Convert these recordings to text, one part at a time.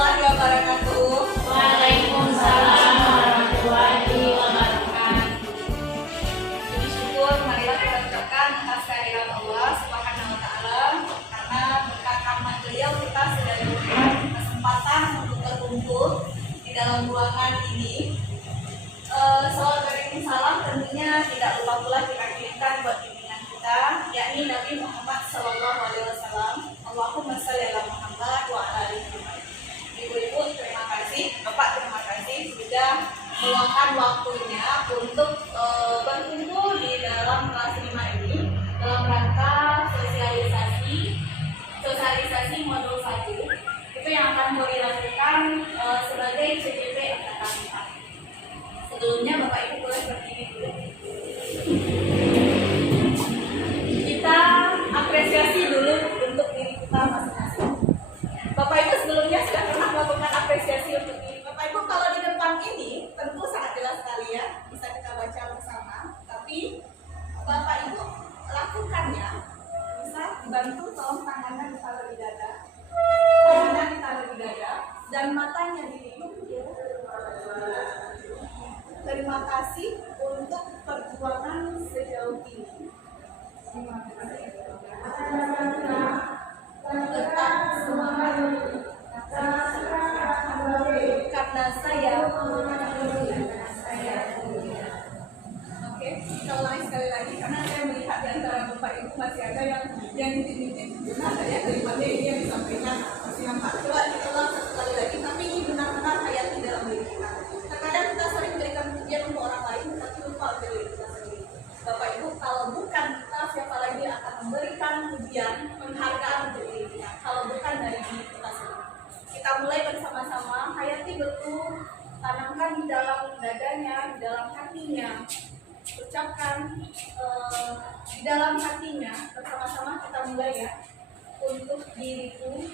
warahmatullahi wabarakatuh. Waalaikumsalam warahmatullahi wabarakatuh. Puji syukur marilah kita ucapkan atas kehadiran Allah Subhanahu wa taala, karena berkat rahmat beliau kita sudah diberikan kesempatan untuk berkumpul di dalam ruangan ini. Salawat dan salam tentunya tidak lupa pula kita kirimkan buat pimpinan kita, yakni Nabi Muhammad Sallallahu Alaihi Wasallam. Allahumma shalli ala Muhammad wa ala ali Muhammad. Ibu-ibu terima kasih, Bapak terima kasih sudah meluangkan waktunya untuk berkumpul di dalam kelas 5 ini dalam rangka sosialisasi modul 1 itu yang akan dilakukan sebagai CJP angkatan 4. Sebelumnya Bapak Ibu boleh berdiri dulu. Kita apresiasi dulu untuk diri kita masing-masing. Bapak Ibu sebelumnya sudah pernah melakukan apresiasi untuk diri Bapak Ibu. Kalau di depan ini tentu sangat jelas sekali ya, bisa kita baca bersama. Tapi Bapak Ibu lakukannya, bisa dibantu tolong tangannya ditaruh di dada, tangannya ditaruh di dada, dan matanya ditutup. Terima kasih untuk perjuangan sejauh ini. Terima kasih. Tetap semangat karena saya Oke, kita ulangi sekali lagi karena saya melihat di antara Bapak Ibu masih ada yang titik-titik benar ya daripada ini yang disampaikan masih nampak. Coba kita ulang sekali lagi, tapi ini benar-benar hayati dalam diri kita. Terkadang kita sering berikan pujian untuk orang lain, tapi lupa untuk diri kita sendiri. Bapak Ibu, kalau bukan kita, siapa lagi akan memberikan pujian, penghargaan untuk diri kita? Kalau bukan dari diri kita sendiri. Kita mulai bersama-sama, hayati betul, tanamkan di dalam dadanya, di dalam hatinya, ucapkan di dalam hatinya, bersama-sama kita mulai ya. Untuk diriku,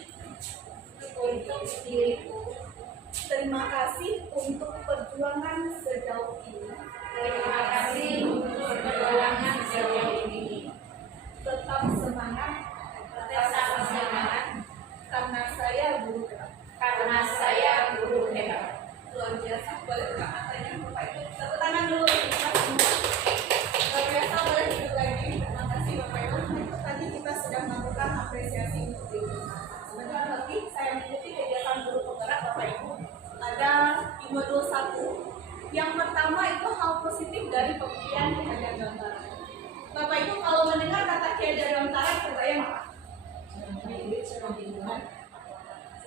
terima kasih untuk perjuangan sejauh ini. Terima kasih untuk perjuangan sejauh ini. Tetap semangat, karena saya guru hebat. Karena saya guru hebat. Luar biasa, boleh buka matanya Bapak Ibu. Tepuk tangan dulu kita semua. Luar biasa, boleh duduk lagi. Terima kasih Bapak Ibu. Itu tadi kita sudah melakukan apresiasi untuk diri kita. Sebentar lagi saya mengikuti kegiatan guru penggerak Bapak Ibu. Ada di modul 1. Yang pertama itu hal positif dari pemilihan Ki Hajar Dewantara. Bapak Ibu kalau mendengar kata Ki Hajar Dewantara terbayang apa?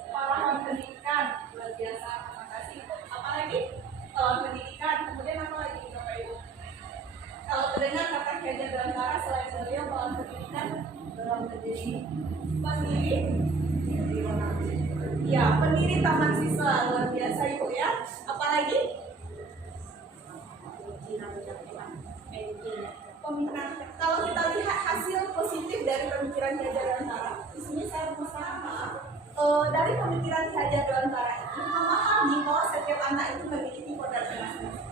Pahlawan pendidikan, luar biasa. Terima kasih. Apalagi pahlawan pendidikan, kemudian apa lagi Bapak Ibu? Kalau mendengar kata Ki Hajar Dewantara selain beliau pahlawan pendidikan, pendiri Taman Siswa, luar biasa Ibu ya. Apalagi? Pemikiran. Kalau kita lihat hasil positif dari pemikiran Ki Hajar Dewantara, di sini saya berusaha dari pemikiran Ki Hajar Dewantara ini memahami bahwa setiap anak itu memiliki kodratnya masing-masing.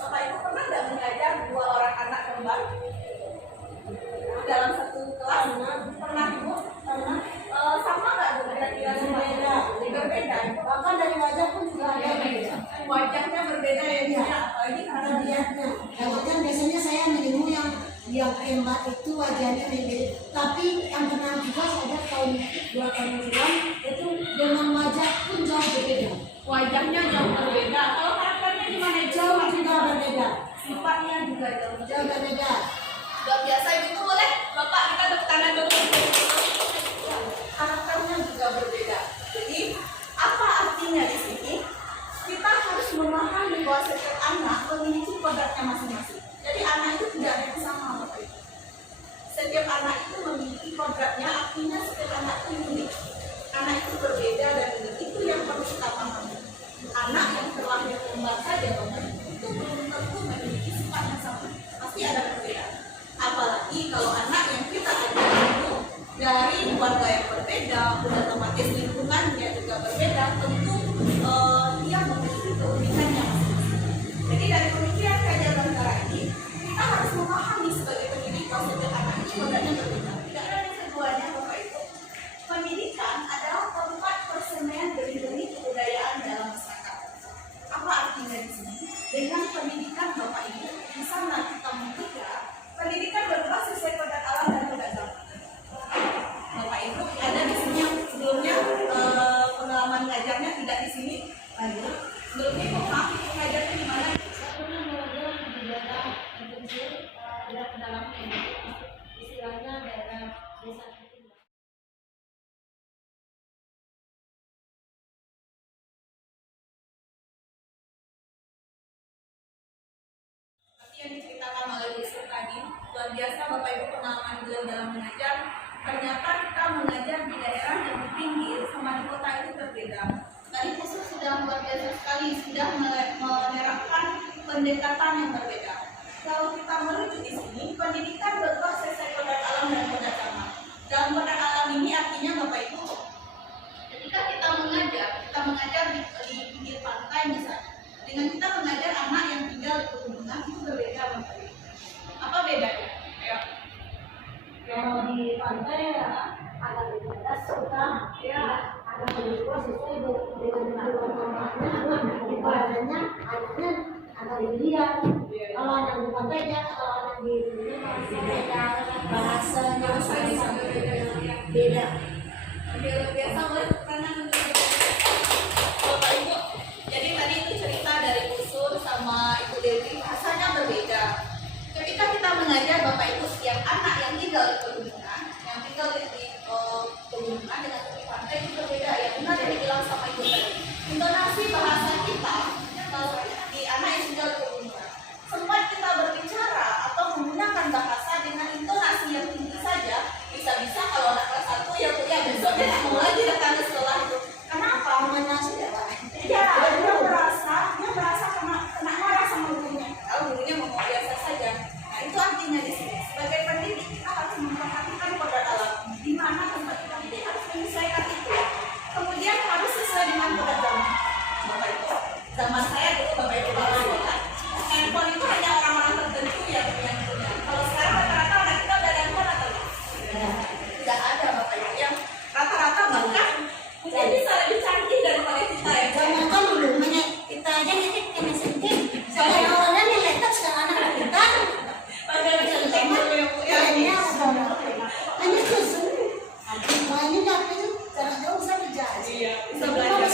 Bapak Ibu pernah nggak mengajar 2 orang anak kembar dalam satu kelas? Pernah Ibu? Pernah. Sama nggak Bu? Kira-kira berbeda. Bahkan dari wajah pun juga ada beda. Wajahnya berbeda ya, apalagi karena Wajahnya. Wajah biasanya saya meniru yang hebat itu wajahnya mirip. Tapi yang pernah juga saya tahun 2 tahun silam itu dengan wajah pun jauh berbeda. wajahnya jauh berbeda. Kalau karakternya gimana? Jauh juga berbeda. Sifatnya juga Jauh berbeda. Luar biasa itu boleh Bapak kita tepuk tangan dulu. Karakternya juga berbeda. Jadi apa artinya di sini? Kita harus memahami bahwa setiap anak memiliki kodratnya masing-masing. Jadi anak itu tidak ada yang sama Bapak Ibu. Setiap anak itu memiliki kodratnya, artinya setiap anak itu unik. Anak itu berbeda dan unik. Itu yang perlu kita pahami. Anak yang terlahir kembar saja Bapak Ibu itu belum tentu memiliki sifat yang sama. Pasti ada perbedaan. Apalagi kalau anak yang kita ajar itu dari keluarga yang berbeda, sudah otomatis lingkungannya juga berbeda, tentu dia memiliki keunikannya masing-masing. Jadi dari pemikiran Ki Hajar Dewantara ini, kita harus memahami sebagai pendidik bahwa setiap anak ini kodratnya berbeda. Tidak ada yang keduanya Bapak Ibu. Pendidikan adalah tempat persemayan Yusuf tadi. Luar biasa Bapak Ibu pengalaman beliau dalam mengajar. Ternyata kita mengajar di daerah yang di pinggir sama di kota itu berbeda. Tadi Yusuf sudah luar biasa sekali, sudah menerapkan pendekatan yang berbeda. Kalau kita merujuk di sini, pendidikan berbasis kodrat alam dan kodrat zaman. Dalam kodrat alam ini artinya Bapak Ibu, ketika kita mengajar di pinggir pantai misalnya, dengan kita mengajar anak yang tinggal di pegunungan itu berbeda Bapak Ibu. Apa bedanya? Ayo. Kalau di pantai ya agak lebih pedas kita ya agak lebih kuat sesuai dengan kebutuhan ibaratnya anaknya agak lebih liar. Kalau anak di pantai ya, kalau anak di beda bahasanya beda. Luar biasa karena Bapak Ibu. Jadi tadi itu cerita dari Usur sama Ibu Dewi, bahasanya berbeda. Ketika kita mengajar Bapak Ibu setiap anak yang tinggal di pegunungan, pegunungan dengan tepi pantai itu berbeda ya. Benar yang dibilang sama Ibu tadi. Intonasi bahasa kita kalau di anak yang tinggal di pegunungan, sempat kita berbicara atau menggunakan bahasa dengan intonasi yang tinggi saja, bisa-bisa kalau anak kelas 1 ya kuliah besok dia nggak mau lagi datang ke sekolah itu. Kenapa? Mana sih ya Pak? Ya, dia merasa kena marah sama gurunya. Kalau gurunya mau biasa saja. Nah, itu artinya di sini sebagai pendidik kita harus memperhatikan kodrat alam. Di mana tempat kita didik harus menyesuaikan itu. Kemudian harus sesuai dengan kodrat zaman. Bapak Ibu, zaman saya dulu Bapak Ibu handphone itu hanya orang-orang tertentu yang punya. Kalau sekarang rata-rata anak kita udah ada handphone atau tidak? Tidak ada Bapak Ibu. Yang rata-rata bahkan mungkin bisa lebih canggih daripada kita ya. Zaman kan dulu kita aja ngetik kena sentik. Kalau orang yang letak sekarang anak kita Padahal cantik dulu ya Bu ya. hanya terus. Makanya tapi itu jarak jauh bisa belajar. Iya, bisa belajar.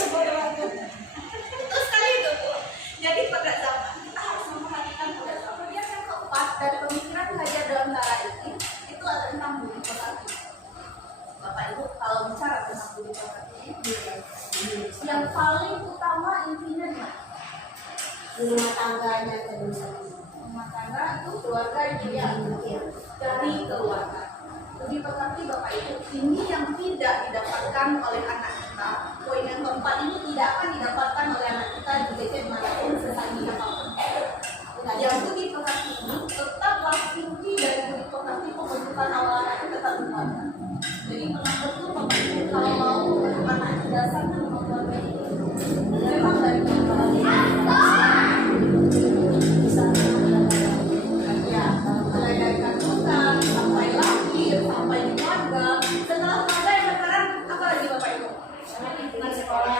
Betul sekali itu Bu. Jadi pada zaman kita harus memperhatikan pada zaman. Kemudian yang keempat dari pemikiran belajar dalam cara ini itu ada tentang budi pekerti. Bapak Ibu kalau bicara tentang budi pekerti yang paling utama intinya di mana? Rumah tangganya terus. Rumah tangga itu keluarga itu ya, dari keluarga. Budi pekerti Bapak Ibu ini yang tidak didapatkan oleh anak kita. Poin yang keempat ini tidak akan didapatkan oleh anak kita di DC manapun sesangi apapun. Yang budi pekerti ini tetaplah inti dari budi pekerti pembentukan awal anak itu tetap keluarga. Jadi pernah betul Bapak Ibu kalau mau anak dasarnya keluarga itu memang dari keluarga. Mulai dari kandungan sampai lahir sampai keluarga. Setelah keluarga yang sekarang apa lagi Bapak Ibu? Lingkungan sekolah.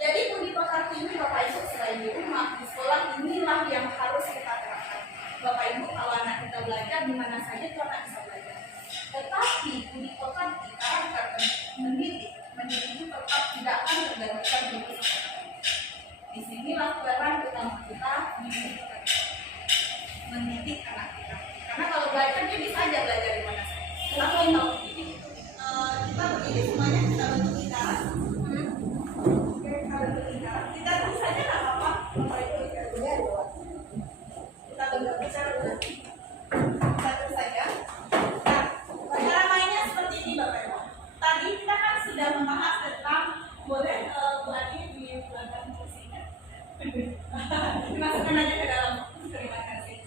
Jadi budi pekerti ini Bapak Ibu selain di rumah, di sekolah inilah yang harus kita terapkan. Bapak Ibu kalau anak kita belajar di mana saja itu anak bisa belajar. Tetapi budi pekerti karakter mendidik itu tetap tidak akan tergantikan budi pekerti. Disinilah peran utama kita mendidik anak kita. Karena kalau belajar dia bisa aja belajar di mana saja. Tapi kalau mendidik kita begini semuanya kita bentuk lingkaran. Kita tulis saja nggak apa-apa. Kita bentuk lingkaran. Kita tulis saja. Nah, cara mainnya seperti ini Bapak Ibu. Tadi kita kan sudah membahas tentang boleh Bu Adi di belakang kursinya. Dimasukkan aja ke dalam. Terima kasih.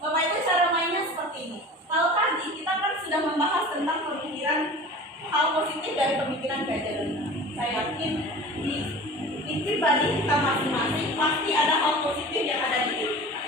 Bapak Ibu cara mainnya seperti ini. Kalau tadi kita kan sudah membahas tentang pemikiran hal positif dari pemikiran keajaran. Saya yakin di pribadi kita masing-masing pasti ada hal positif yang ada di diri kita.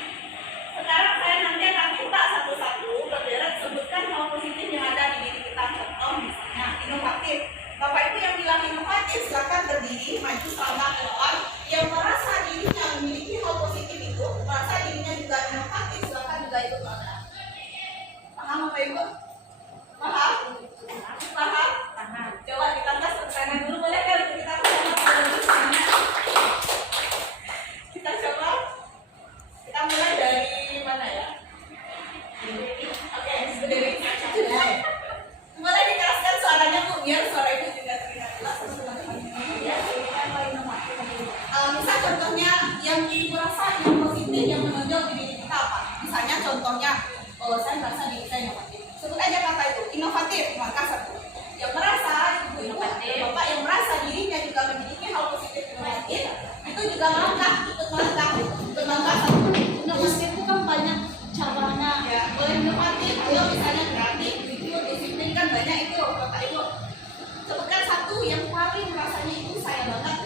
Sekarang saya nanti akan minta satu-satu berderet sebutkan hal positif yang ada di diri kita. Contoh misalnya inovatif. Bapak Ibu yang bilang inovatif silakan berdiri maju selama ke depan. Yang merasa dirinya memiliki hal positif itu, merasa dirinya juga inovatif, silakan juga ikut melangkah. Paham Bapak Ibu? Paham? Paham? Paham. Coba ditambah sederhana dulu boleh kan? Kita coba. Kita coba. inovatif, maka satu. Yang merasa ibu bapak yang merasa dirinya juga memiliki hal positif inovatif, itu juga melangkah, ikut melangkah satu. Inovatif itu kan banyak caranya. Ya, boleh inovatif, atau misalnya kreatif, itu disiplin kan banyak itu bapak ibu. Sebutkan satu yang paling rasanya itu saya banget,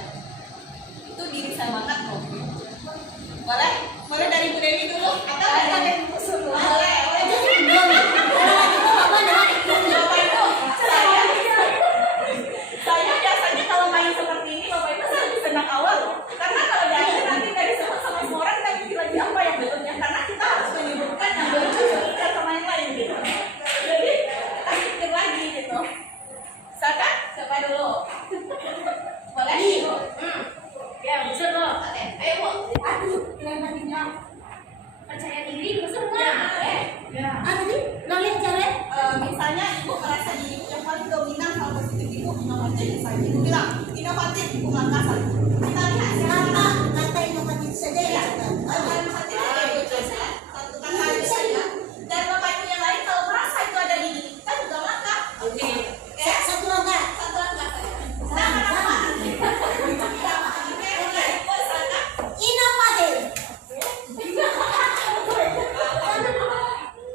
itu diri saya banget kok. Boleh? Boleh dari Bu Dewi dulu atau dari Bu Sulu? Boleh. Bapak Ibu, saya biasanya kalau main seperti ini Bapak Ibu saya lebih senang awal loh. Karena kalau nanti dari sama semua orang kita pikir lagi apa yang belumnya, karena kita harus menyebutkan yang belum dan sama yang lain gitu. Jadi kita pikir lagi gitu. Siapa dulu? Boleh? Ibu. Ya, bisa loh. Oke, ayo Bu. Aduh, yang tadinya. Percaya diri, bisa semua. Ya. Tadi, nolin cara. Misalnya ibu merasa diri yang paling dominan hal positif ibu inovatif, misalnya ibu bilang inovatif, ibu melangkah satu. Kita lihat Kata inovatif saja ya. inovatif ada ibu coba satu kata itu saja. Dan bapak ibu yang lain kalau merasa itu ada di diri kita juga melangkah. Oke. Satu langkah. Satu langkah saja. Nama. Oke, silakan. Inovatif.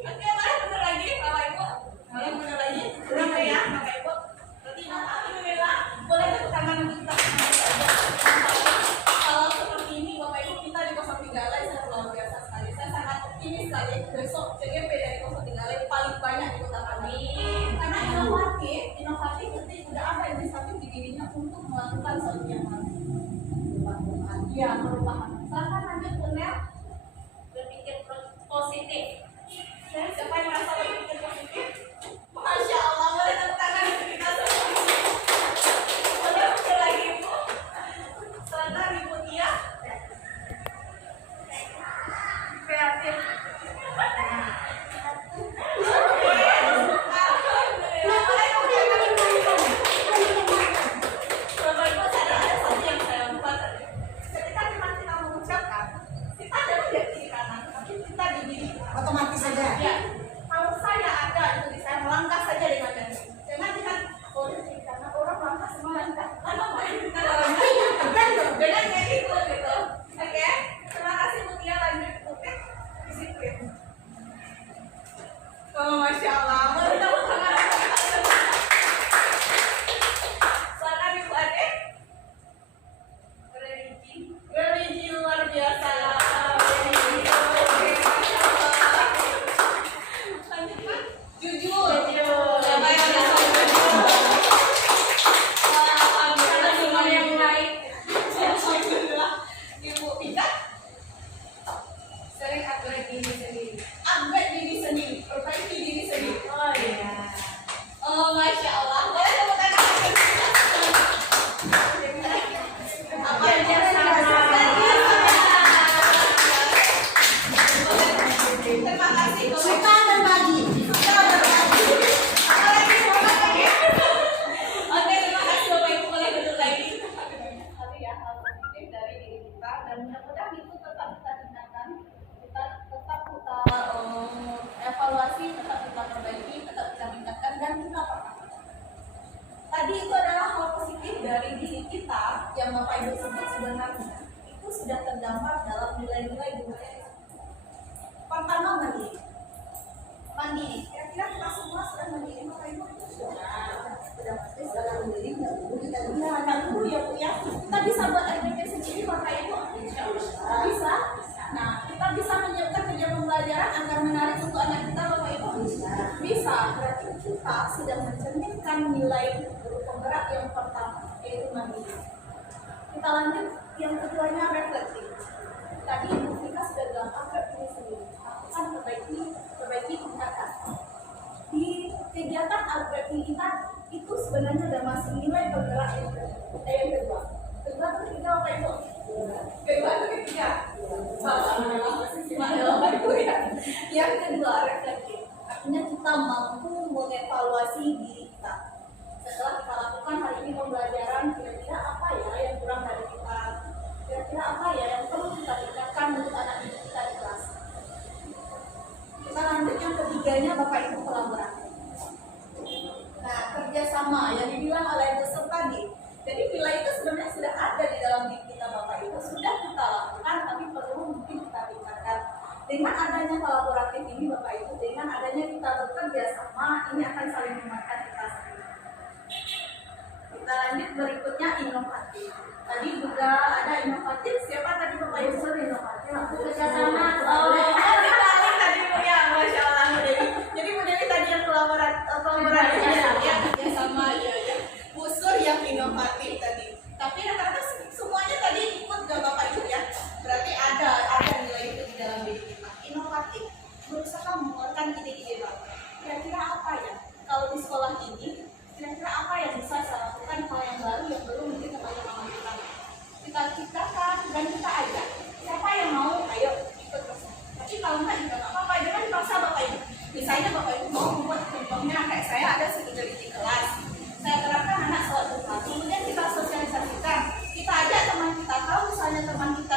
Oke, boleh bener lagi bapak ibu. Boleh bener lagi. Berapa ya bapak ibu? Berarti alhamdulillah. Boleh tepuk tangan untuk kita semua saja. Kalau seperti ini bapak ibu kita di 03 Alay sangat luar biasa sekali. Saya sangat optimis sekali besok CGP dari 03 Alay paling banyak di kota kami. Karena inovatif nanti udah ada inisiatif di dirinya untuk melakukan sesuatu yang baru. Iya, perubahan. Silakan lanjut Bu Nel. Berpikir positif. Siapa yang merasa berpikir positif? Masya Allah, boleh tepuk tangan untuk kita semua. Boleh betul lagi Ibu. Silakan Ibu Tia. Kreatif. Bapak Ibu, ada satu yang saya lupa tadi. Ketika kita mengucapkan, kita ada di kiri kanan, tapi kita di diri kita. Otomatis saja. Ya, kalau saya ada itu di saya melangkah saja dengan janji. Jangan dengan karena orang melangkah semua langkah. Karena main kita dengan kayak gitu gitu. Oke, terima kasih Bu Tia, lanjut Oke, disiplin. Oh, Masya Allah, boleh tepuk tangan. Silakan Ibu Ade. Religi luar biasa. Jujur. Siapa yang bisa jujur? Alhamdulillah semua yang baik. Alhamdulillah. Ibu Pindah. Sering upgrade diri sendiri. Upgrade diri sendiri, perbaiki diri sendiri. Oh iya. Oh, Masya Allah. Boleh tepuk tangan. Apa yang dia Terima kasih. Suka berbagi. Oke, terima kasih Bapak Ibu, boleh duduk lagi. Tapi ya, hal positif dari diri kita dan mudah-mudahan itu tetap kita tindakan, kita evaluasi, tetap kita perbaiki, tetap kita tingkatkan dan kita praktekkan. Tadi itu adalah hal positif dari diri kita yang Bapak Ibu sebut sebenarnya itu sudah terdampar dalam nilai-nilai budaya. Pertama mandiri. Mandiri. Kira-kira kita semua sudah mandiri Bapak Ibu? Sudah pasti dalam mandiri nggak dulu kita nggak dulu ya Bu ya. Kita bisa buat RPP sendiri Bapak Ibu. Bisa. Nah, kita bisa menyiapkan kegiatan pembelajaran agar menarik untuk anak kita Bapak Ibu. Bisa. Berarti kita sudah mencerminkan nilai penggerak yang pertama yaitu mandiri. Kita lanjut yang keduanya refleksi. Tadi Ibu kita sudah bilang upgrade diri sendiri. Lakukan perbaiki tingkatan. Di kegiatan upgrade diri kita itu sebenarnya ada masih nilai penggerak yang kedua. Kedua atau ketiga Bapak Ibu? Kedua atau ketiga? Bapak Ibu ya. Yang kedua refleksi. Artinya kita mampu mengevaluasi diri kita. Setelah kita lakukan hari ini pembelajaran, kira-kira apa ya yang kurang dari kita? Kira-kira apa ya yang perlu kita tingkatkan untuk anak didik kita di kelas? Kita lanjut yang ketiganya Bapak Ibu kolaborasi. sama yang dibilang oleh Busuk tadi. Jadi nilai itu sebenarnya sudah ada di dalam diri kita Bapak Ibu, sudah kita lakukan, tapi perlu mungkin kita tingkatkan. Dengan adanya kolaboratif ini Bapak Ibu, dengan adanya kita bekerja sama, ini akan saling menguatkan kita sendiri. Kita lanjut berikutnya inovatif. Tadi juga ada inovatif. Siapa tadi Bapak Ibu inovatif? Kerjasama. Dibalik tadi Bu ya, Masya Allah Bu Dewi. Jadi Bu Dewi tadi yang kolaboratif ya, kerjasama ya. Busur yang inovatif tadi. Tapi rata-rata semuanya tadi ikut ke Bapak Ibu ya. Berarti ada nilai itu di dalam diri kita. Inovatif, berusaha mengeluarkan ide-ide baru. Kira-kira apa ya? Kalau di sekolah ini, kira-kira apa yang bisa saya lakukan hal yang baru yang belum mungkin teman-teman kita. Kita ciptakan dan kita ajak. Siapa yang mau, ayo ikut bersama. Tapi kalau enggak juga nggak apa-apa, jangan dipaksa Bapak Ibu. Misalnya Bapak Ibu mau membuat contohnya kayak saya ada security kelas. Saya terapkan anak sholat duha, kemudian kita sosialisasikan. Kita ajak teman kita, kalau misalnya teman kita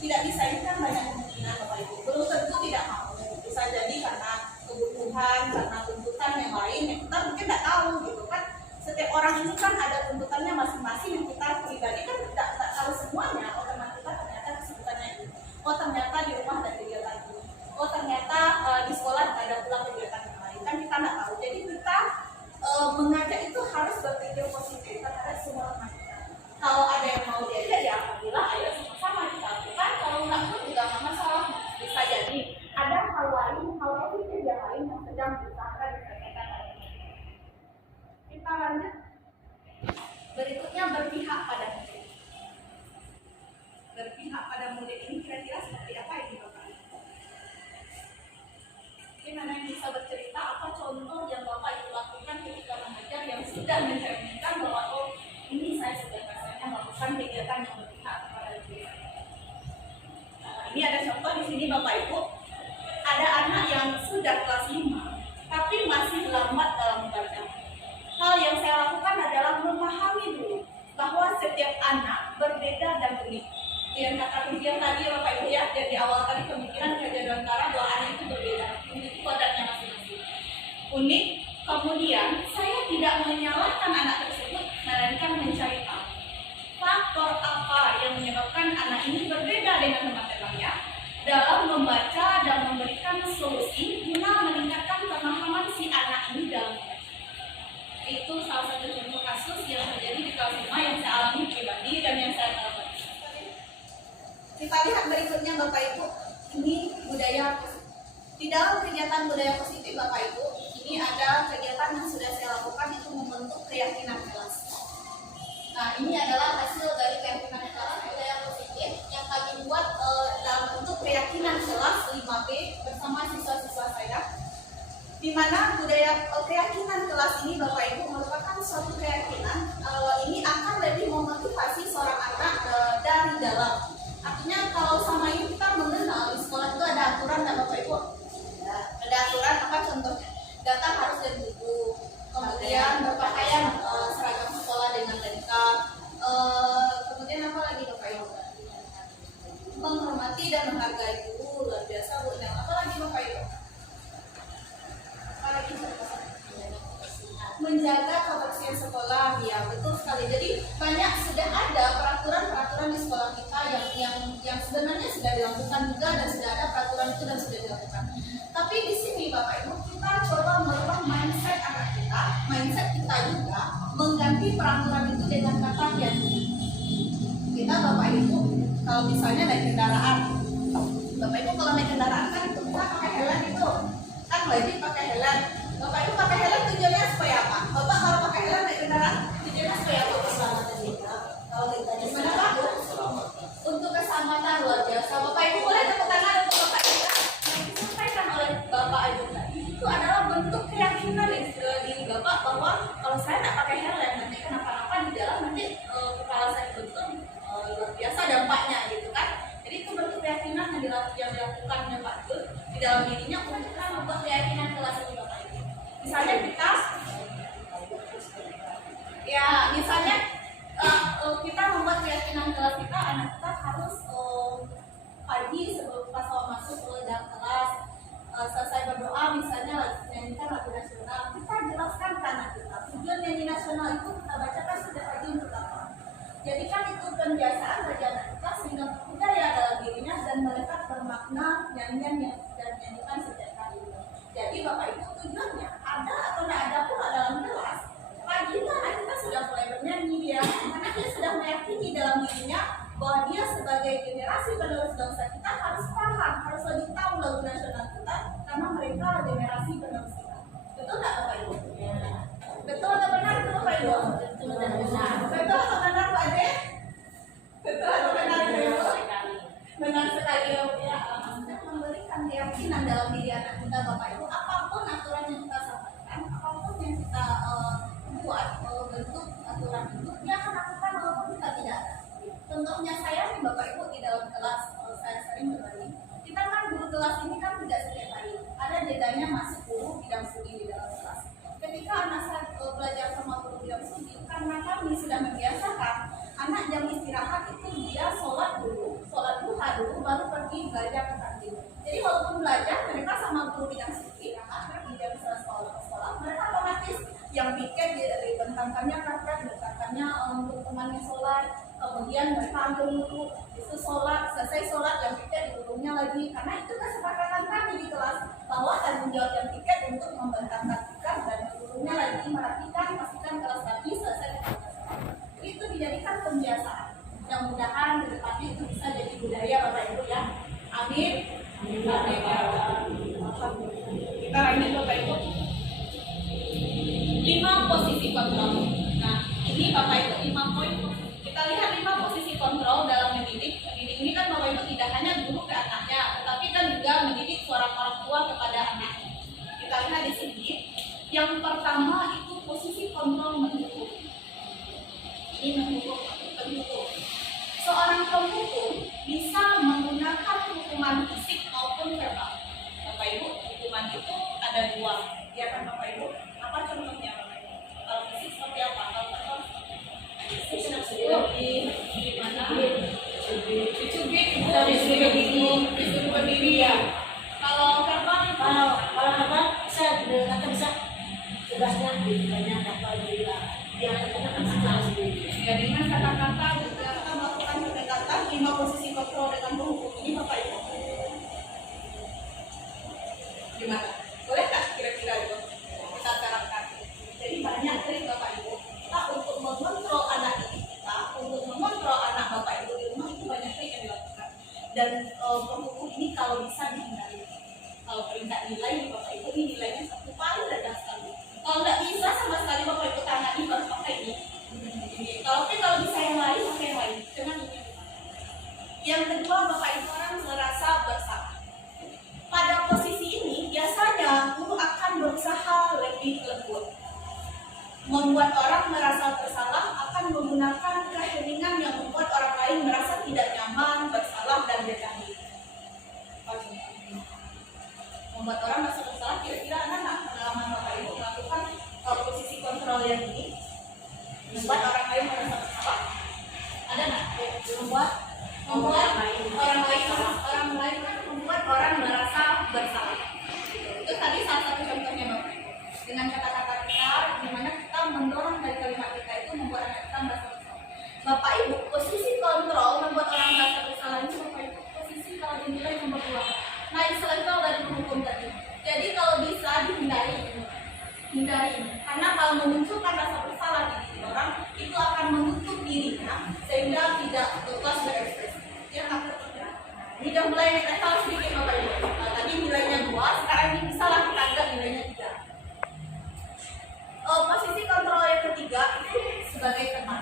tidak bisa ini kan banyak kemungkinan Bapak Ibu. Belum tentu tidak mau. Bisa jadi karena kebutuhan, karena tuntutan yang lain yang kita mungkin tidak tahu gitu kan. Setiap orang ini kan ada tuntutannya masing-masing yang kita pribadi kan tidak tahu semuanya. Oh teman kita ternyata kesibukannya ini. Oh ternyata di rumah ada kegiatan ini. Oh ternyata di sekolah ada pula kegiatan yang lain. Kan kita tidak tahu. Jadi kita mengajak itu harus berpikir positif terhadap semua teman kita. Kalau ada yang mau diajak ya alhamdulillah, ayo sama-sama kita lakukan. Kalau enggak pun juga nggak masalah. Bisa jadi ada hal positif yang lain yang sedang diusahakan disampaikan oleh kita. Lanjut. Berikutnya berpihak pada murid. Berpihak pada murid ini kira-kira seperti apa ini Bapak? Gimana yang bisa bercerita apa contoh yang Bapak Ibu lakukan ketika mengajar yang sudah mencerminkan bahwa oh ini saya sudah rasanya melakukan kegiatan yang berpihak kepada murid. Ini ada contoh di sini Bapak Ibu. Ada anak yang sudah kelas 5 tapi masih lambat dalam membaca. Hal yang saya lakukan adalah memahami dulu bahwa setiap anak berbeda dan unik. Yang kata Rudian tadi ya Bapak Ibu ya, dari awal tadi pemikiran kejadian antara bahwa anak itu berbeda, memiliki kodratnya masing-masing. Unik, kemudian saya tidak menyalahkan anak tersebut, melainkan mencari tahu faktor apa yang menyebabkan anak ini berbeda dengan teman-temannya dalam membaca dan memberikan solusi guna meningkatkan pemahaman si anak ini dalam membaca. Itu salah satu contoh kasus yang terjadi di kelas 5 yang saya alami pribadi dan yang saya alami. Kita lihat berikutnya Bapak Ibu, ini budaya positif. Di dalam kegiatan budaya positif Bapak Ibu, ini ada kegiatan yang sudah saya lakukan itu membentuk keyakinan kelas. Nah ini adalah hasil dari keyakinan kelas budaya positif yang kami buat dalam bentuk keyakinan kelas 5B bersama siswa-siswa saya. Di mana budaya keyakinan kelas ini Bapak Ibu merupakan suatu keyakinan ini akan lebih memotivasi seorang anak dari dalam. Artinya kalau sama ini kita mengenal di sekolah itu ada aturan dan Bapak Ibu ada aturan apa contohnya datang harus dari buku, kemudian berpakaian seragam sekolah dengan lengkap, kemudian apa lagi Bapak Ibu menghormati dan menghargai guru, luar biasa Bu. Dan apa lagi Bapak Ibu? Apalagi menjaga kebersihan sekolah, ya betul sekali. Jadi banyak sudah ada peraturan-peraturan di sekolah kita yang sebenarnya sudah dilakukan juga dan sudah ada peraturan itu dan sudah dilakukan. Tapi di sini Bapak Ibu kita coba merubah mindset anak kita, mindset kita juga mengganti peraturan itu dengan kata yang kita Bapak Ibu kalau misalnya naik kendaraan, Bapak Ibu kalau naik kendaraan kan itu kita pakai helm itu kan wajib pakai helm. Bapak Ibu pakai helm tujuannya supaya apa? Bapak kalau pakai helm naik kendaraan tujuannya supaya apa? Keselamatan kita. Kalau kita di mana Pak? Untuk keselamatan luar biasa. Bapak Ibu boleh tepuk tangan untuk Bapak Ibu yang disampaikan oleh Bapak Ibu tadi. Itu adalah bentuk keyakinan diri Bapak bahwa kalau saya tak pakai helm nanti kenapa-napa di jalan nanti kepala saya bentuk luar biasa dampaknya gitu kan. Jadi itu bentuk keyakinan yang dilakukan oleh Pak Jul di dalam dirinya untuk kita membuat keyakinan kelas ini Bapak Ibu. Misalnya kita kita membuat keyakinan kelas kita, anak kita harus pagi sebelum pas masuk ke dalam kelas selesai berdoa misalnya menyanyikan lagu nasional, kita jelaskan ke anak kita tujuannya penbiasaan bagi anak kita sehingga budaya dalam dirinya dan mereka bermakna nyanyian yang sudah dinyanyikan setiap hari. Jadi Bapak Ibu, tujuannya ada atau tidak ada pula dalam kelas, pagi itu anak kita sudah mulai bernyanyi dia, karena dia sudah meyakini dalam dirinya bahwa dia sebagai generasi penerus bangsa kita harus paham, harus lebih tahu lagu nasional kita karena mereka generasi penerus kita. Betul nggak Bapak Ibu? Betul atau benar itu Bapak Ibu? Betul dan benar. Betul atau benar Pak Ade? Betul atau benar Bapak Ibu? Benar sekali ya. Untuk memberikan keyakinan dalam diri anak kita Bapak Ibu, apapun aturan yang kita sampaikan, apapun yang kita buat bentuk aturan itu, dia akan lakukan walaupun kita tidak ada. Contohnya saya nih Bapak Ibu di dalam kelas, saya sering berbagi. Kita kan guru kelas ini kan tidak setiap hari, ada jedanya masuk guru bidang studi di dalam kelas. Ketika anak saya belajar sama guru bidang studi, karena kami sudah membiasakan anak jam istirahat itu dia sholat duha dulu, baru pergi belajar ke kantin. Jadi walaupun belajar mereka sama guru bidang studi, pergi jam sekolah, mereka otomatis yang piket dibentangkannya kakak, dibentangkannya untuk temannya sholat, kemudian mereka ambil wudhu, itu sholat, selesai sholat yang piket diurungnya lagi, karena itu kesepakatan kami di kelas bahwa tanggung jawab yang piket untuk membentangkan piket dan diurungnya lagi, merapikan, pastikan kelas tadi selesai. Itu dijadikan kebiasaan. Mudah-mudahan ke depannya itu bisa jadi budaya Bapak Ibu ya. Amin. Amin. Kita lanjut Bapak Ibu. 5 posisi kontrol. Nah, ini Bapak Ibu 5 poin. Kita lihat 5 posisi kontrol dalam mendidik. Mendidik ini kan Bapak Ibu tidak hanya guru ke anaknya, tetapi kan juga mendidik seorang orang tua kepada anaknya. Kita lihat di sini. Yang pertama itu posisi kontrol mendukung. Ini mendukung. Seorang penghukum bisa menggunakan hukuman fisik maupun verbal. Bapak Ibu, hukuman itu ada 2. Ya kan Bapak Ibu? Apa contohnya Bapak Ibu? Kalau fisik seperti apa? Kalau fisik seperti di mana? Dicubit, disuruh berdiri ya. Kalau verbal, kalau verbal bisa tugasnya banyak apa juga. Yang ya dengan kata-kata juga kita melakukan pendekatan 5 posisi kontrol dengan penghukum ini Bapak Ibu. Gimana? Boleh nggak kira-kira itu kita terapkan? Jadi banyak trik Bapak Ibu. Kita untuk mengontrol anak didik kita, untuk mengontrol anak Bapak Ibu di rumah itu banyak trik yang dilakukan. Dan penghukum ini kalau bisa dihindari. Kalau peringkat nilai Bapak Ibu ini nilainya 1 paling rendah sekali. Kalau nggak bisa sama sekali Bapak Ibu tangani baru pakai ini. Kalau bisa yang lain pakai yang lain. Jangan ini. Yang kedua Bapak Ibu orang merasa bersalah. Pada posisi ini biasanya guru akan berusaha lebih lembut. Membuat orang merasa bersalah akan menggunakan keheningan yang membuat orang lain merasa tidak nyaman, bersalah dan berani. Membuat orang merasa bersalah, kira-kira anak pengalaman Bapak Ibu melakukan posisi kontrol yang ini membuat orang lain merasa bersalah. Ada nggak? Membuat orang lain merasa bersalah. Itu tadi salah satu contohnya Bapak Ibu. Dengan kata-kata kita, dimana kita mendorong dari kalimat kita itu membuat anak kita merasa bersalah. Bapak Ibu, posisi kontrol membuat orang merasa bersalah itu Bapak Ibu posisi kalau dinilai nomor 2. Naik selevel dari penghukum tadi. Jadi kalau bisa dihindari karena kalau memunculkan rasa bersalah di diri orang itu akan menutup dirinya sehingga tidak bebas berekspresi. Ya kan? Ini udah mulai level sedikit Bapak Ibu. Nah, tadi nilainya 2, sekarang ini bisa lah kita anggap nilainya 3. Posisi kontrol yang ketiga itu sebagai teman.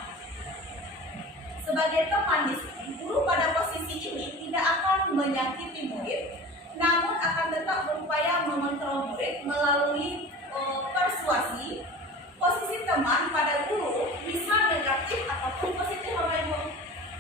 Sebagai teman di sini, guru pada posisi ini tidak akan menyakiti murid, namun akan tetap berupaya mengontrol murid melalui persuasi. Posisi teman pada guru bisa negatif ataupun positif Bapak Ibu.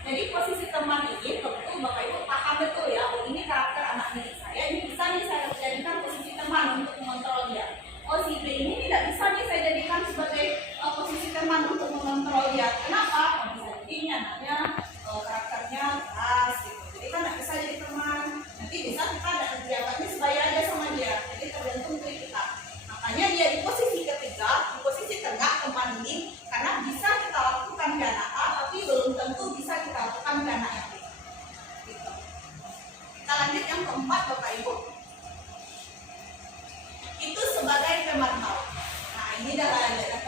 Jadi posisi teman ini tentu Bapak Ibu paham betul ya, ini karakter anak didik saya, ini bisa nih saya jadikan posisi teman untuk mengontrol dia. Oh si B ini tidak bisa nih saya jadikan sebagai posisi teman untuk mengontrol dia. Kenapa? Bisa jadi ini anaknya karakternya keras gitu. Jadi kan tidak bisa jadi teman. Nanti bisa kita ada kegiatannya sebaya aja sama dia. Jadi tergantung dari kita. Makanya dia di posisi ketiga, di posisi tengah teman ini, karena bisa kita lakukan ke anak A, tapi belum tentu bisa kita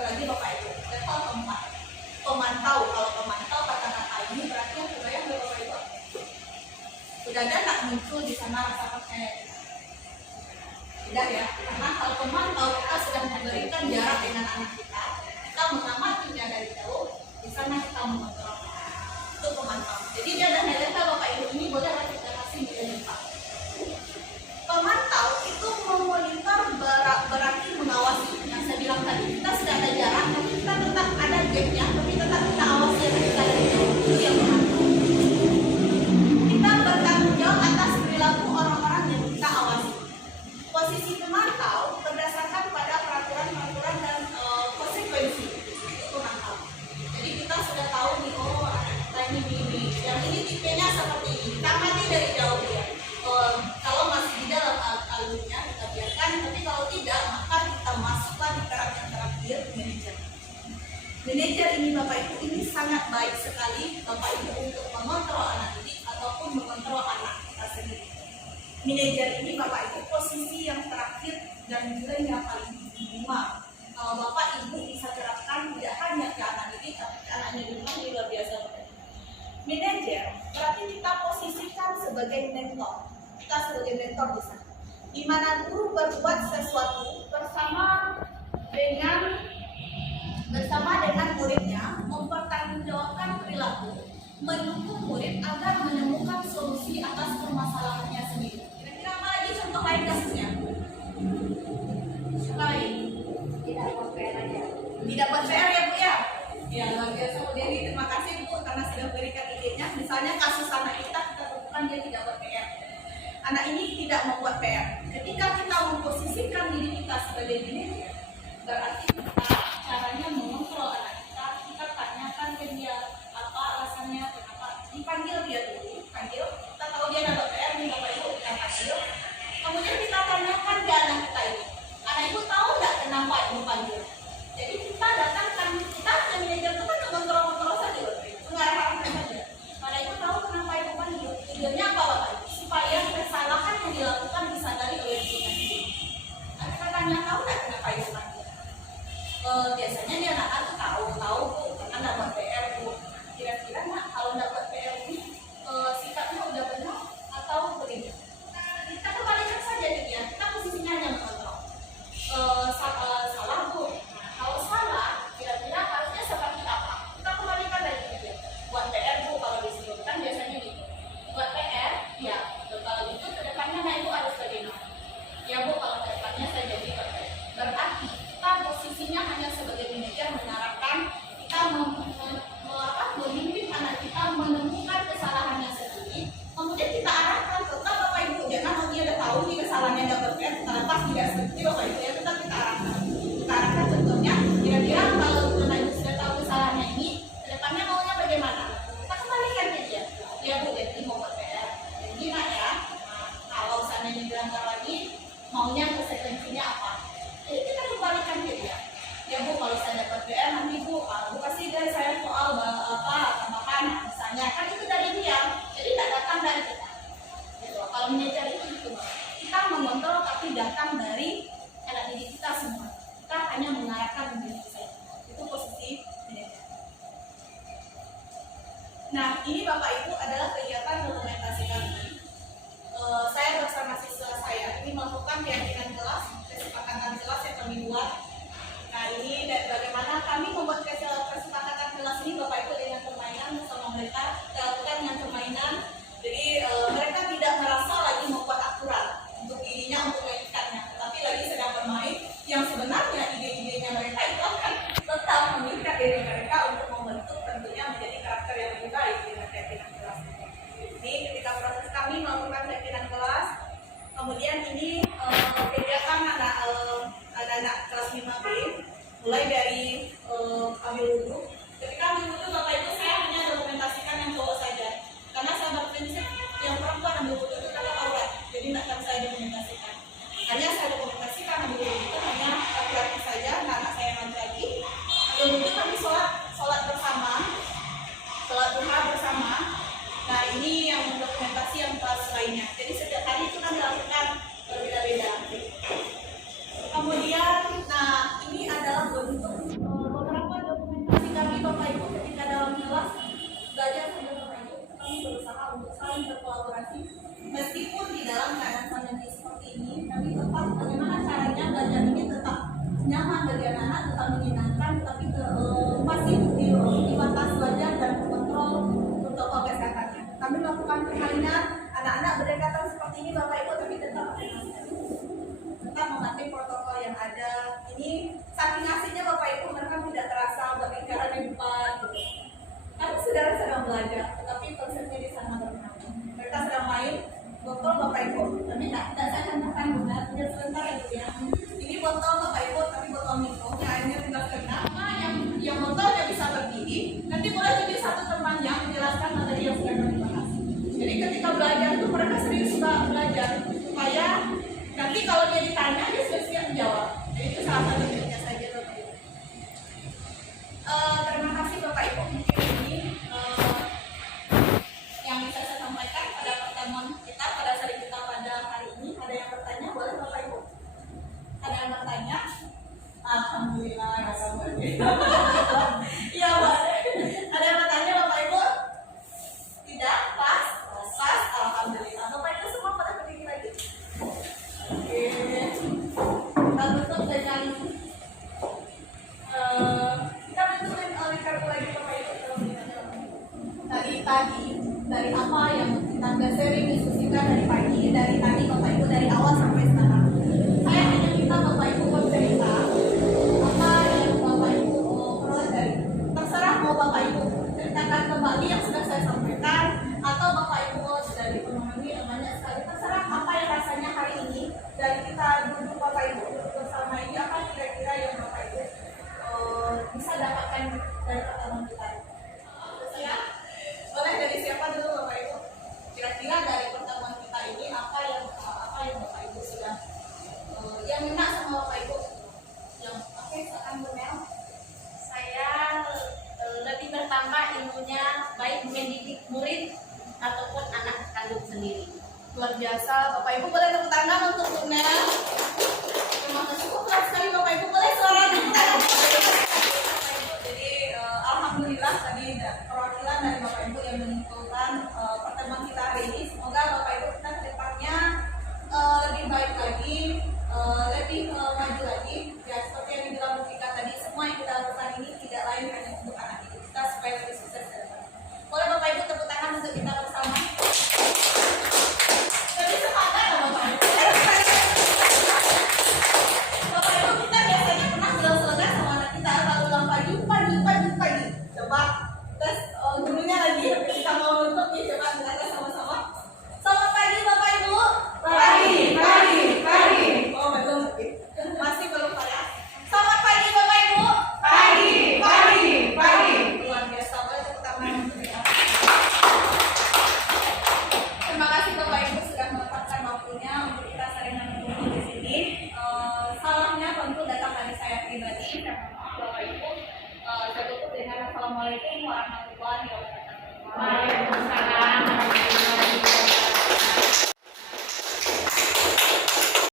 Satu lagi Bapak Ibu, level keempat, pemantau. Kalau pemantau kata-kata ini berarti yang kebayang dari Bapak Ibu. Sudah ada nggak muncul di sana rasa percaya kita? Tidak ya, karena kalau pemantau kita sudah memberikan jarak dengan anak kita mengamatinya dari jauh, di sana kita mengontrol. Itu pemantau. Jadi dia ada nilai Bapak Ibu ini boleh kita kasih nilai 4. Pemantau itu memonitor berarti mengawasi. Yang saya bilang tadi, kita sudah ada jarak, tapi kita tetap ada gapnya, tapi tetap kita awasi yang kita ada itu yang pemantau. Kita bertanggung jawab atas perilaku orang-orang yang kita awasi. Posisi pemantau berdasarkan pada peraturan-peraturan dan konsekuensi. Itu pemantau. Jadi kita sudah tahu nih, oh anak kita ini, yang ini tipenya seperti ini. Kita amati dari jauh ya. Kalau masih di dalam alurnya kita biarkan, tapi kalau tidak maka kita masukkan di peran yang terakhir, manajer. Manajer ini Bapak Ibu ini sangat baik sekali Bapak Ibu untuk mengontrol anak didik ataupun mengontrol anak kita sendiri. Manajer ini Bapak Ibu posisi yang terakhir dan nilainya paling tinggi. Kalau Bapak Ibu bisa terapkan tidak hanya ke anak didik tapi ke anaknya di rumah, ini luar biasa Bapak Ibu. Manajer berarti kita posisikan sebagai mentor. Kita sebagai mentor di sana, di mana guru berbuat sesuatu bersama dengan muridnya, mempertanggungjawabkan perilaku, mendukung murid agar menemukan solusi atas permasalahannya sendiri. Kira-kira apa lagi contoh lain kasusnya? Lain? Tidak buat PR aja. Tidak buat PR ya Bu ya? Ya luar biasa Bu Dewi, terima kasih Bu karena sudah berikan idenya. Misalnya kasus anak kita temukan dia tidak buat PR. Anak ini tidak membuat PR. Ketika kita memposisikan diri kita sebagai manajer, berarti kita caranya mengontrol anak kita tanyakan ke dia apa alasannya, kenapa dipanggil dia dulu, panggil. Kita tahu dia ada PR, nih Bapak Ibu kita panggil. Kemudian kita tanyakan ke anak kita ini, anak ibu tahu nggak kenapa ibu panggil? Jadi kita datangkan, kita manajer itu kan mengontrol saja, mengarahkan saja. Anak ibu tahu kenapa ibu panggil? Tujuannya apa Bapak Ibu? Supaya kesalahan yang dilakukan disadari oleh dirinya sendiri. Nah, kita tanya, tahu nggak kenapa ibu panggil? Biasanya dia anak tahu Bu, karena nggak buat PR Bu. Kira-kira kalau nggak buat PR ini sikapnya udah benar atau berbeda? Kita kembalikan saja ke dia, kita posisinya hanya mengontrol. Salah Bu. Nah, kalau salah, kira-kira harusnya seperti apa? Kita kembalikan lagi ke dia. Buat PR Bu, kalau disuruh kan biasanya gitu. Buat PR, ya. Kalau gitu kedepannya ibu harus bagaimana? Ya Bu, kalau kedepannya saya jadi PR. Berarti kita posisinya hanya sebagai manajer mengarahkan, kita memimpin anak kita menemukan kesalahannya sendiri, kemudian kita arahkan tetap Bapak Ibu, jangan dia udah tahu nih kesalahannya dapat PR, kita lepas tidak seperti Bapak Ibu ya, tetap kita arahkan contohnya, kira-kira kalau Bapak Ibu sudah tahu kesalahannya ini, kedepannya maunya bagaimana? Kita kembalikan ke dia, ya Bu, jadi mau buat PR, jadi nak ya, kalau seandainya dilanggar lagi, maunya konsekuensinya apa? Jadi kita kembalikan ke dia. Ya Bu, kalau saya dapat PR nanti Bu kasih dari saya soal tambahan misalnya, kan itu dari dia, jadi tidak datang dari kita. Gitu. Kalau manajer itu gitu, kita mengontrol tapi datang dari anak didik kita semua. Kita hanya mengarahkan mendidik saja. Itu posisi manajer. Nah, ini Bapak Ibu adalah kegiatan dokumentasi kami. Saya bersama siswa saya ini melakukan keyakinan kelas, kesepakatan kelas yang kami buat. Nah, ini bagaimana kami membuat kesepakatan kelas ini Bapak Ibu dengan permainan bersama mereka, lakukan dengan permainan. Jadi mereka tidak merasa lagi membuat aturan untuk dirinya untuk mengikatnya, tetapi lagi sedang bermain yang sebenarnya ide-idenya mereka itu akan tetap mengikat diri mereka untuk membentuk tentunya menjadi karakter yang lebih baik dengan keyakinan kelas. Ini ketika proses kami melakukan keyakinan kelas, kemudian ini kegiatan anak-anak kelas 5B mulai dari ambil wudhu. Ketika ambil wudhu Bapak Ibu saya hanya dokumentasikan yang cowok saja, karena saya berprinsip yang perempuan ambil wudhu itu karena aurat, jadi tidak akan saya dokumentasikan. Hanya saya dokumentasikan ambil wudhu itu hanya laki-laki saja, anak saya yang lagi. Ambil wudhu kami sholat bersama, sholat duha bersama. Nah, ini yang dokumentasi yang kelas lainnya. Jadi setiap hari itu kami lakukan berbeda-beda. Kemudian, nah ini adalah bentuk anak berdekatan seperti ini Bapak Ibu, tapi tetap pakai masker. Tetap mematuhi protokol yang ada. Ini saking aslinya Bapak Ibu, mereka tidak terasa berlingkaran di depan gitu. Karena saudara sedang belajar, tetapi konsepnya di sana berbeda. Mereka sedang main botol Bapak Ibu, tapi tidak saya contohkan benar, biar sebentar ya. Ini botol Bapak Ibu, tapi botol mikro, airnya tidak kena. Nah, yang botolnya bisa berdiri. Nanti boleh tunjuk satu teman yang menjelaskan materi yang sedang kami bahas. Jadi ketika belajar itu mereka serius belajar supaya nanti kalau dia ditanya dia sudah siap menjawab. Jadi itu salah satu triknya saja Bapak Ibu. Terima kasih Bapak Ibu, mungkin ini yang bisa saya sampaikan pada pertemuan kita pada seri kita pada hari ini. Ada yang bertanya boleh Bapak Ibu? Ada yang bertanya? Alhamdulillah. Iya boleh. Ada yang bertanya Bapak Ibu? Tidak? Pas? Alhamdulillah. Bapak Ibu semua pada berdiri lagi. Oke. Kita tutup dengan kita bentukin kartu lagi Bapak Ibu. Tadi dari apa yang kita sering diskusikan dari pagi, dari tadi Bapak Ibu dari awal sampai sekarang. Saya hanya minta Bapak Ibu bercerita apa yang Bapak Ibu pelajari. Terserah mau Bapak Ibu ceritakan kembali yang sudah saya sampaikan, atau Bapak Ibu sudah dipahami banyak sekali. Terserah apa yang rasanya hari ini dari kita duduk Bapak Ibu duduk bersama ini, apa kira-kira yang Bapak Ibu bisa dapatkan dari pertemuan kita. Saya boleh dari siapa dulu Bapak Ibu? Kira-kira dari pertemuan kita ini apa yang Bapak Ibu sudah yang enak sama Bapak Ibu? Yang oke, silakan Bu Mel. Saya lebih bertambah ilmunya baik mendidik murid ataupun anak kandung sendiri. Luar biasa, Bapak Ibu boleh tepuk tangan untuk Bu Mel. Terima kasih, keras sekali Bapak Ibu, boleh suara tepuk tangan. Jadi alhamdulillah tadi perwakilan dari Bapak Ibu yang menyimpulkan pertemuan kita hari ini. Semoga Bapak Ibu kita ke depannya lebih baik lagi, lebih maju lagi. Ya seperti yang dibilang Bu Tika tadi, semua yang kita lakukan ini tidak lain hanya untuk anak didik kita supaya lebih sukses ke depan. Boleh Bapak Ibu tepuk tangan untuk kita bersama. Jadi semangat ya Bapak Ibu. Bapak Ibu kita biasanya pernah bilang slogan sama anak kita kalau ulang pagi. Coba tes gurunya lagi kita mau nutup nih, coba kita sama-sama. Selamat pagi Bapak Ibu. Pagi. Oh belum, masih belum Pak ya. Selamat pagi Bapak Ibu. Pagi. Luar biasa, boleh tepuk tangan untuk kita. Terima kasih Bapak Ibu sudah menyempatkan waktunya untuk kita sering menunggu di sini. Salahnya tentu datang dari saya pribadi. Saya mohon maaf Bapak Ibu. Saya tutup dengan Assalamualaikum warahmatullahi wabarakatuh. Waalaikumsalam.